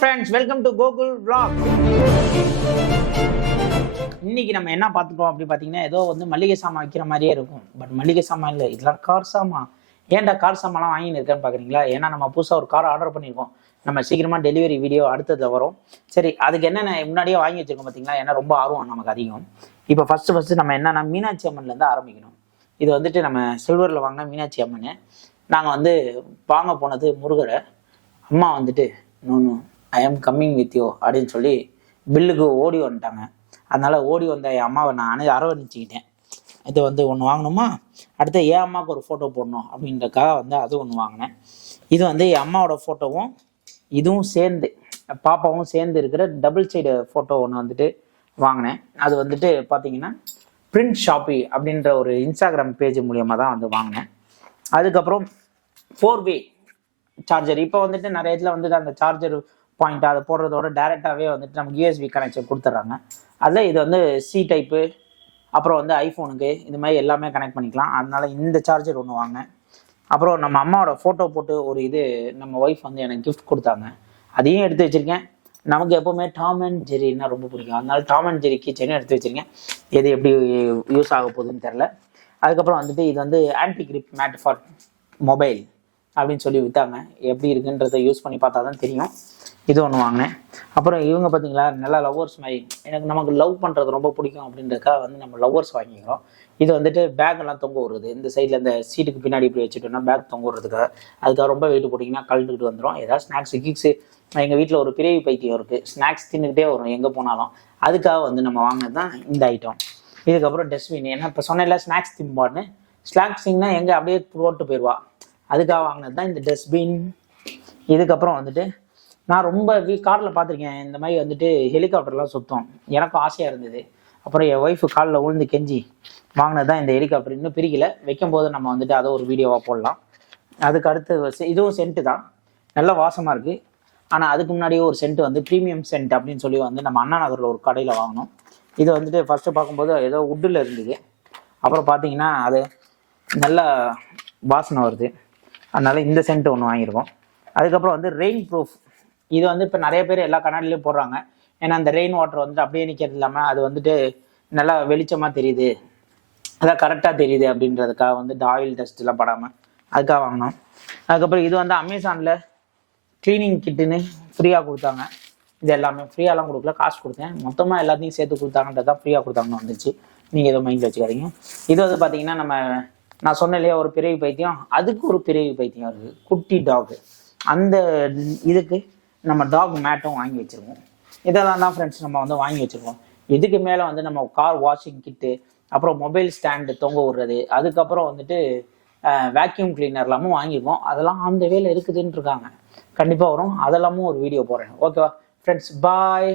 Friends, welcome to Gokul vlog. இன்னைக்கு நம்ம என்ன பார்த்துட்டோம் அப்படி பார்த்தீங்கன்னா, ஏதோ வந்து மளிகை சாமான் வைக்கிற மாதிரியே இருக்கும். பட் மளிகை சாமான் இல்லை, இதெல்லாம் கார் சாமான். ஏன்டா கார் சாமான்லாம் வாங்கின்னு இருக்கேன்னு பார்க்குறீங்களா? ஏன்னா நம்ம புதுசாக ஒரு கார் ஆர்டர் பண்ணியிருக்கோம். நம்ம சீக்கிரமாக டெலிவரி வீடியோ அடுத்தது வரும். சரி, அதுக்கு என்னென்ன முன்னாடியே வாங்கி வச்சிருக்கோம் பார்த்தீங்களா? ஏன்னா ரொம்ப ஆர்வம் நமக்கு அதிகம். இப்போ ஃபர்ஸ்ட் நம்ம என்னன்னா மீனாட்சி அம்மன்லேருந்து ஆரம்பிக்கணும். இது வந்துட்டு நம்ம சில்வரில் வாங்கின மீனாட்சி அம்மன். நாங்கள் வந்து வாங்க போனது முருகரை. அம்மா வந்துட்டு நோ ஐ ஆம் கம்மிங் வித் யூ அப்படின்னு சொல்லி பில்லுக்கு ஓடி வந்துட்டாங்க. அதனால ஓடி வந்த என் அம்மாவை நான் அரவணைச்சிக்கிட்டேன். இது வந்து ஒன்று வாங்கணுமா, அடுத்து என் அம்மாவுக்கு ஒரு ஃபோட்டோ போடணும் அப்படின்றக்காக வந்து அது ஒன்று வாங்கினேன். இது வந்து என் அம்மாவோட ஃபோட்டோவும் இதுவும் சேர்ந்து பாப்பாவும் சேர்ந்து இருக்கிற டபுள் சைடு ஃபோட்டோ ஒன்று வந்துட்டு வாங்கினேன். அது வந்துட்டு பார்த்தீங்கன்னா பிரிண்ட் ஷாப்பி அப்படின்ற ஒரு இன்ஸ்டாகிராம் பேஜ் மூலியமாக தான் வந்து வாங்கினேன். அதுக்கப்புறம் 4-way சார்ஜர். இப்போ வந்துட்டு நிறைய இதில் வந்துட்டு அந்த சார்ஜர் பாயிண்ட் அதை போடுறதோட டேரெக்டாகவே வந்துட்டு நமக்கு யூஎஸ்பி கனெக்ஷன் கொடுத்துட்றாங்க. அதில் இது வந்து சி டைப்பு, அப்புறம் வந்து ஐஃபோனுக்கு இது மாதிரி எல்லாமே கனெக்ட் பண்ணிக்கலாம். அதனால இந்த சார்ஜர் ஒன்று வாங்கினேன். அப்புறம் நம்ம அம்மாவோட ஃபோட்டோ போட்டு ஒரு இது நம்ம ஒய்ஃப் வந்து எனக்கு கிஃப்ட் கொடுத்தாங்க. அதையும் எடுத்து வச்சுருக்கேன். நமக்கு எப்போவுமே டாம் அண்ட் ஜெரின்னா ரொம்ப பிடிக்கும். அதனால டாம் அண்ட் ஜெரி கிச்சனையும் எடுத்து வச்சுருக்கேன். எது எப்படி யூஸ் ஆக போகுதுன்னு தெரில. அதுக்கப்புறம் வந்துட்டு இது வந்து anti grip made for mobile அப்படின்னு சொல்லி விற்றாங்க. எப்படி இருக்குன்றதை யூஸ் பண்ணி பார்த்தா தான் தெரியும். இது ஒன்று வாங்கினேன். அப்புறம் இவங்க பார்த்தீங்களா, நல்லா லவ்வர்ஸ் மாதிரி. நமக்கு லவ் பண்ணுறது ரொம்ப பிடிக்கும் அப்படின்றதுக்காக வந்து நம்ம லவ்வர்ஸ் வாங்கிக்கிறோம். இது வந்துட்டு பேக்கெல்லாம் தொங்க விடுறது. இந்த சைடில் இந்த சீட்டுக்கு பின்னாடி இப்படி வச்சுட்டோம்னா பேக் தொங்க விடுறதுக்காக. அதுக்காக ரொம்ப வெயிட் போட்டிங்கன்னா கழுட்டுக்கிட்டு வந்துடும். ஏதாவது ஸ்நாக்ஸு கிக்ஸு. எங்கள் வீட்டில் ஒரு பிரிவு பைத்தியம் இருக்குது. ஸ்நாக்ஸ் தின்னுக்கிட்டே வரும் எங்கே போனாலும். அதுக்காக வந்து நம்ம வாங்கினது தான் இந்த ஐட்டம். இதுக்கப்புறம் டஸ்ட்பின். ஏன்னா இப்போ சொன்னேன்ல ஸ்நாக்ஸ் திம்பான்னு. ஸ்நாக்ஸிங்னா எங்கே அப்படியே போட்டு போயிடுவா. அதுக்காக வாங்கினது தான் இந்த டஸ்ட்பின். இதுக்கப்புறம் வந்துட்டு நான் ரொம்ப காரில் பார்த்துருக்கேன் இந்த மாதிரி வந்துட்டு ஹெலிகாப்டர்லாம் சுத்தம். எனக்கும் ஆசையாக இருந்தது. அப்புறம் என் ஒய்ஃபு காலில் உழுந்து கெஞ்சி வாங்கினது தான் இந்த ஹெலிகாப்டர். இன்னும் பிரிக்கல. வைக்கும்போது நம்ம வந்துட்டு அதை ஒரு வீடியோவாக போடலாம். அதுக்கு அடுத்து இதுவும் சென்ட்டு தான். நல்ல வாசமாக இருக்குது. ஆனால் அதுக்கு முன்னாடியே ஒரு சென்ட் வந்து ப்ரீமியம் சென்ட் அப்படின்னு சொல்லி வந்து நம்ம அண்ணா நகரில் ஒரு கடையில் வாங்கினோம். இது வந்துட்டு ஃபஸ்ட்டு பார்க்கும்போது ஏதோ வுட்டில் இருந்தது. அப்புறம் பார்த்தீங்கன்னா அது நல்ல வாசனை வருது. அதனால் இந்த சென்ட் ஒன்று வாங்கியிருக்கோம். அதுக்கப்புறம் வந்து ரெயின் ப்ரூஃப். இது வந்து இப்போ நிறைய பேர் எல்லா கண்ணாடிலையும் போடுறாங்க. ஏன்னா அந்த ரெயின் வாட்டர் வந்துட்டு அப்படியே நிற்கிறது இல்லாமல் அது வந்துட்டு நல்லா வெளிச்சமாக தெரியுது, அதான் கரெக்டாக தெரியுது அப்படின்றதுக்காக வந்துட்டு ஆயில் டஸ்ட்லாம் படாமல் அதுக்காக வாங்கினோம். அதுக்கப்புறம் இது வந்து அமேசானில் க்ளீனிங் கிட்டுன்னு ஃப்ரீயாக கொடுத்தாங்க. இது எல்லாமே ஃப்ரீயாலாம் கொடுக்கல, காசு கொடுத்தேன். மொத்தமாக எல்லாத்தையும் சேர்த்து கொடுத்தாங்கன்றது தான் ஃப்ரீயாக கொடுத்தாங்கன்னு வந்துச்சு. நீங்கள் எதுவும் மைண்டில் வச்சுக்காதீங்க. இது வந்து பார்த்தீங்கன்னா நான் சொன்னேன் இல்லையா ஒரு பிறவி பைத்தியம், அதுக்கு ஒரு பிறவி பைத்தியம் இருக்குது. குட்டி டாக். அந்த இதுக்கு நம்ம டாக் மேட்டும் வாங்கி வச்சுருக்கோம். இதெல்லாம் தான் ஃப்ரெண்ட்ஸ் நம்ம வந்து வாங்கி வச்சுருக்கோம். இதுக்கு மேலே வந்து நம்ம கார் வாஷிங் கிட்டு, அப்புறம் மொபைல் ஸ்டாண்டு தொங்க விடுறது, அதுக்கப்புறம் வந்துட்டு வேக்யூம் கிளீனர் எல்லாமும் வாங்கியிருக்கோம். அதெல்லாம் அந்த வேலை இருக்குதுன்னு இருக்காங்க. கண்டிப்பாக வரும். அதெல்லாமும் ஒரு வீடியோ போடுறேன். ஓகேவா ஃப்ரெண்ட்ஸ், பாய்.